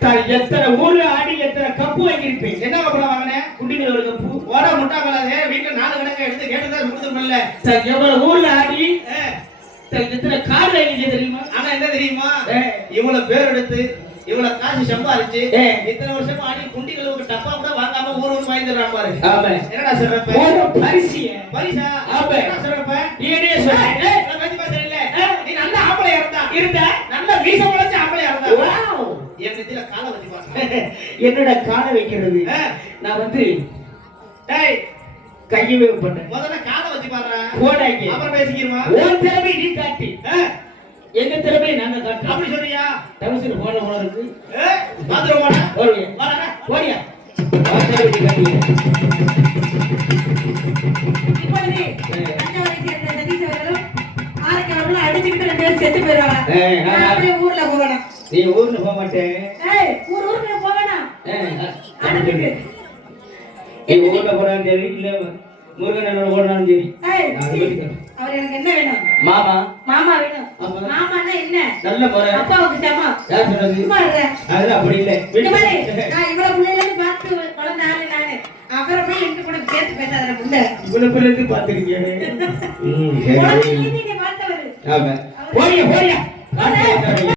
தான் எத்தனை ஊர்ல ஆடி எத்தனை கப்பு வாங்கியிருப்பேன். என்ன கப்பலாம் வாங்கினேன் குண்டிகள் ஒரு கப்பு ஓட முட்டாங்களாதே வீட்டுல நாலு கணக்கு எடுத்து கேட்டதா கொடுத்துருமில்ல தான் எவ்வளவு? ஊர்ல ஆடி தான் எத்தனை கார் வாங்கிச்சு தெரியுமா? ஆனா என்ன தெரியுமா. இவ்வளவு பேர் எடுத்து இவ்வளவு காசு சம்பாரிச்சு. இத்தனை வருஷமா ஆடி குண்டிகளுக்கு டப்பா கூட வாங்காம ஊர் ஊர் வாங்கி தர்றான் பாரு. என்னடா ஒரு பரிசிய பரிசா? ஆமா. என்ன நான் பேசி பேச இல்ல. நீ நல்ல ஆம்பளை இருந்தா. இருந்த நல்ல வீச உழைச்ச ஆம்பளை இருந்தா Wow. என் நெத்தியில காலை வச்சு பாருங்க என்னோட காலை வைக்கிறது. நான் வந்து டேய் கையவே பண்ணேன். முதல்ல காலை வச்சு பாருடா. போடாங்க அப்புறம் பேசிக்கிறோமா திறமை நீ காட்டி. எங்க திறமை நாங்க காட்டுறோம்? அப்படி சொல்றியா? தவசு போன ஏ பாத்ரூம் உன் திறமை நீ காட்டி அவர்களும் அடிச்சுக்கிட்டு ரெண்டு பேரும் செத்து போயிடுவாங்க நான் அப்படியே ஊர்ல போகணும் நீ ஊர்ல போக மாட்டேன் ஏய் ஊர் ஊருக்கு போகணும் நீ ஊர்ல போனாலும் சரி இல்ல முருகன் என்னோட ஓடினாலும் சரி. அவர் எனக்கு என்ன வேணும்? மாமா. மாமா வேணும். மாமான்னா என்ன? நல்ல முறை. அப்பாவுக்கு சமம். யார் சொன்னது? சும்மா இருங்க. அது அப்படி இல்லை. இந்த மாதிரி நான் இவ்வளவு பிள்ளைல பார்த்து குழந்தை ஆளு நானு. அப்புறம் போய் எங்க கூட சேர்த்து பேசாத இவ்வளவு போறியா போறியா.